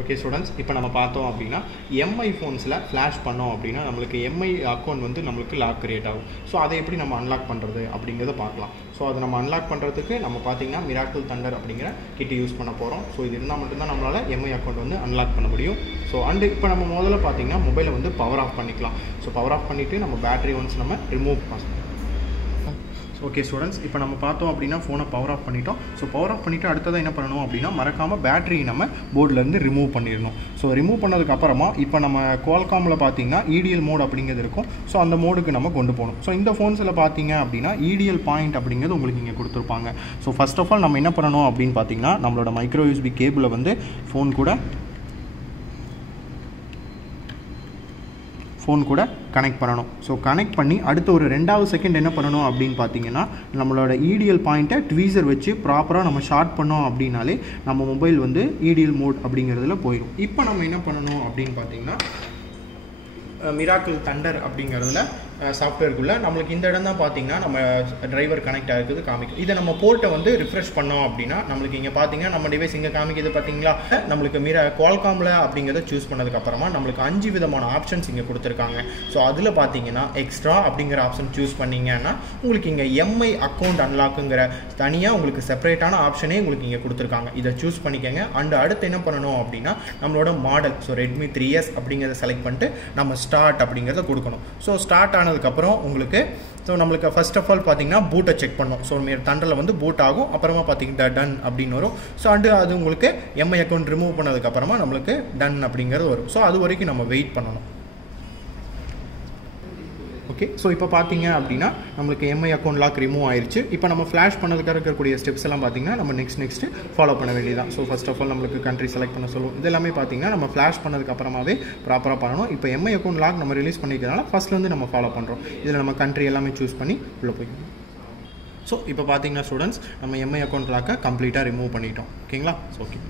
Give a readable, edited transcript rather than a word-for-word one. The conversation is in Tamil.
ஓகே ஸ்டூடெண்ட்ஸ், இப்போ நம்ம பார்த்தோம் அப்படின்னா எம்ஐ ஃபோன்ஸில் ஃப்ளாஷ் பண்ணோம் அப்படின்னா நம்மளுக்கு எம்ஐ அக்கௌண்ட் வந்து நம்மளுக்கு லாக் கிரியேட் ஆகும். ஸோ அதை எப்படி நம்ம அன்லாக் பண்ணுறது அப்படிங்கிறத பார்க்கலாம். ஸோ அதை நம்ம அன்லாக் பண்ணுறதுக்கு நம்ம பார்த்தீங்கன்னா மிராக்கிள் தண்டர் அப்படிங்கிற கிட் யூஸ் பண்ண போகிறோம். ஸோ இது இருந்தால் மட்டும்தான் நம்மளால் எம்ஐ அக்கௌண்ட் வந்து அன்லாக் பண்ண முடியும். ஸோ அண்டு இப்போ நம்ம முதல்ல பார்த்தீங்கன்னா மொபைலை வந்து பவர் ஆஃப் பண்ணிக்கலாம். ஸோ பவர் ஆஃப் பண்ணிவிட்டு நம்ம பேட்டரி ஒன்ஸ் நம்ம ரிமூவ் பண்ணலாம். ஓகே ஸ்டூடெண்ட்ஸ், இப்போ நம்ம பார்த்தோம் அப்படின்னா ஃபோனை பவர் ஆஃப் பண்ணிட்டோம். ஸோ பவர் ஆஃப் பண்ணிவிட்டு அடுத்ததாக என்ன பண்ணணும் அப்படின்னா மறக்காமல் பேட்டரி நம்ம போர்டிலேருந்து ரிமூவ் பண்ணிடணும். ஸோ ரிமூவ் பண்ணதுக்கப்புறமா இப்போ நம்ம குவால்காமில் பார்த்தீங்கன்னா EDL மோட் அப்படிங்கிறது இருக்கும். ஸோ அந்த மோடுக்கு நம்ம கொண்டு போகணும். ஸோ இந்த ஃபோன்ஸில் பார்த்தீங்க அப்படின்னா EDL பாயிண்ட் அப்படிங்கிறது உங்களுக்கு இங்கே கொடுத்துருப்பாங்க. ஸோ ஃபர்ஸ்ட் ஆஃப் ஆல் நம்ம என்ன பண்ணணும் அப்படின்னு பார்த்தீங்கன்னா நம்மளோட மைக்ரோ USB கேபிளை வந்து ஃபோன் கூட கனெக்ட் பண்ணணும். ஸோ கனெக்ட் பண்ணி அடுத்த ஒரு 2வது செகண்ட் என்ன பண்ணணும் அப்படின்னு பார்த்தீங்கன்னா நம்மளோட EDL பாயிண்ட்டை ட்வீசர் வச்சு ப்ராப்பராக நம்ம ஷார்ட் பண்ணோம் அப்படின்னாலே நம்ம மொபைல் வந்து EDL மோட் அப்படிங்கிறதுல போயிடும். இப்போ நம்ம என்ன பண்ணணும் அப்படின்னு பார்த்தீங்கன்னா மிராக்கிள் தண்டர் அப்படிங்கிறதுல சாஃப்ட்வேருக்குள்ளே நம்மளுக்கு இந்த இடம் தான் பார்த்தீங்கன்னா நம்ம டிரைவர் கனெக்ட் ஆகிருக்குது காமிக்கும். இதை நம்ம போர்ட்டை வந்து ரிஃப்ரெஷ் பண்ணோம் அப்படின்னா நம்மளுக்கு இங்கே பார்த்தீங்கன்னா நம்ம டிவைஸ் இங்கே காமிக்குது பார்த்தீங்களா. நம்மளுக்கு குவால்காமில் அப்படிங்கிறத சூஸ் பண்ணதுக்கப்புறமா நம்மளுக்கு 5 விதமான ஆப்ஷன்ஸ் இங்கே கொடுத்துருக்காங்க. ஸோ அதில் பார்த்தீங்கன்னா எக்ஸ்ட்ரா அப்படிங்கிற ஆப்ஷன் சூஸ் பண்ணிங்கன்னா உங்களுக்கு இங்கே எம்ஐ அக்கௌண்ட் அன்லாக்குங்கிற தனியாக உங்களுக்கு செப்பரேட்டான ஆப்ஷனே உங்களுக்கு இங்கே கொடுத்துருக்காங்க. இதை சூஸ் பண்ணிக்கோங்க. அண்ட் அடுத்து என்ன பண்ணணும் அப்படின்னா நம்மளோட மாடல் ஸோ Redmi 3S அப்படிங்கிறத செலக்ட் பண்ணிட்டு நம்ம ஸ்டார்ட் அப்படிங்கிறத கொடுக்கணும். ஸோ ஸ்டார்ட் ஆனதுக்கப்புறம் உங்களுக்கு ஸோ நம்மளுக்கு ஃபர்ஸ்ட் ஆஃப் ஆல் பார்த்தீங்கன்னா பூட்டை செக் பண்ணணும். ஸோ தண்டரில் வந்து பூட் ஆகும். அப்புறமா பார்த்தீங்கன்னா டன் அப்படின்னு வரும். ஸோ அது உங்களுக்கு எம்ஐ அக்கௌண்ட் ரிமூவ் பண்ணதுக்கப்புறமா நம்மளுக்கு டன் அப்படிங்கிறது வரும். ஸோ அது வரைக்கும் நம்ம வெயிட் பண்ணணும். ஓகே, ஸோ இப்போ பார்த்தீங்க அப்படின்னா நம்மளுக்கு எம்ஐ அக்கௌண்ட் லாக் ரிமூவ் ஆயிடுச்சு. இப்போ நம்ம ஃப்ளாஷ் பண்ணதுக்காக இருக்கக்கூடிய ஸ்டெப்ஸ் எல்லாம் பார்த்தீங்கன்னா நம்ம நெக்ஸ்ட் ஃபாலோ பண்ண வேண்டியதான். ஸோ ஃபர்ஸ்ட் ஆஃப் ஆல் நம்மளுக்கு கண்ட்ரி செலக்ட் பண்ண சொல்லுவோம். இது எல்லாமே பார்த்தீங்கன்னா நம்ம ஃப்ளாஷ் பண்ணதுக்கு அப்புறமாவே ப்ராப்பராக பண்ணணும். இப்போ எம்ஐ அக்கௌண்ட் லாக் நம்ம ரிலீஸ் பண்ணிக்கிறதுனால ஃபர்ஸ்ட்லேருந்து நம்ம ஃபாலோ பண்ணுறோம். இதில் நம்ம கண்ட்ரி எல்லாமே சூஸ் பண்ணி உள்ளே போய்க்கணும். ஸோ இப்போ பார்த்தீங்கன்னா ஸ்டூடெண்ட்ஸ் நம்ம எம்ஐ அக்கௌண்ட் லாக்கை கம்ப்ளீட்டாக ரிமூவ் பண்ணிட்டோம். ஓகேங்களா? So okay.